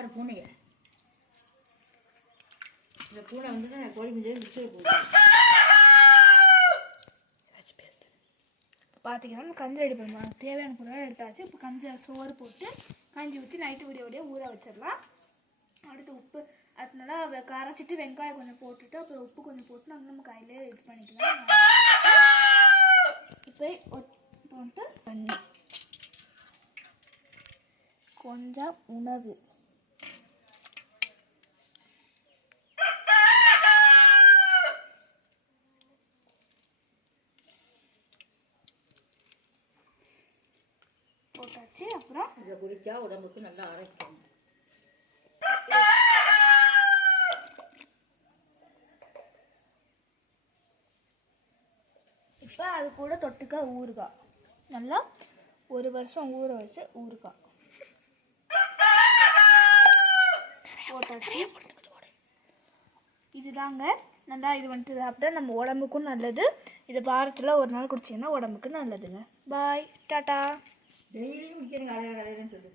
பாரு பூனையை. இந்த பூனை வந்து தான் கோழி குஞ்சு விட்டு போகுது. பார்த்திங்கன்னா கஞ்சி ரெடி பண்ணுவோம். தேவையான பொருள் எடுத்தாச்சு. இப்போ கஞ்சி சோறு போட்டு கஞ்சி ஊற்றி நைட்டு விடிய ஊற வச்சிடலாம். அடுத்து உப்பு அதனால கரைச்சிட்டு வெங்காயம் கொஞ்சம் போட்டுட்டு அப்புறம் உப்பு கொஞ்சம் போட்டு நம்ம கையிலே இது பண்ணிக்கலாம். இப்போ போட்டு தண்ணி கொஞ்சம் உணவு போட்டாச்சு. அப்புறம் இதை குடித்தா உடம்புக்கு நல்லா ஆரோக்கியம். இப்போ அது கூட தொட்டுக்க ஊறுகாய், நல்லா 1 வருஷம் ஊற வச்சு ஊறுகாய் போட்டாச்சு. இதுதாங்க நல்லா இது வந்துட்டு சாப்பிட்டா நம்ம உடம்புக்கும் நல்லது. இது வாரத்தில் ஒரு நாள் குடிச்சிங்கன்னா உடம்புக்கு நல்லதுங்க. பாய், டாட்டா. டெய்லியும் குடிக்கிறேங்க, கலையிறேன்னு சொல்லு.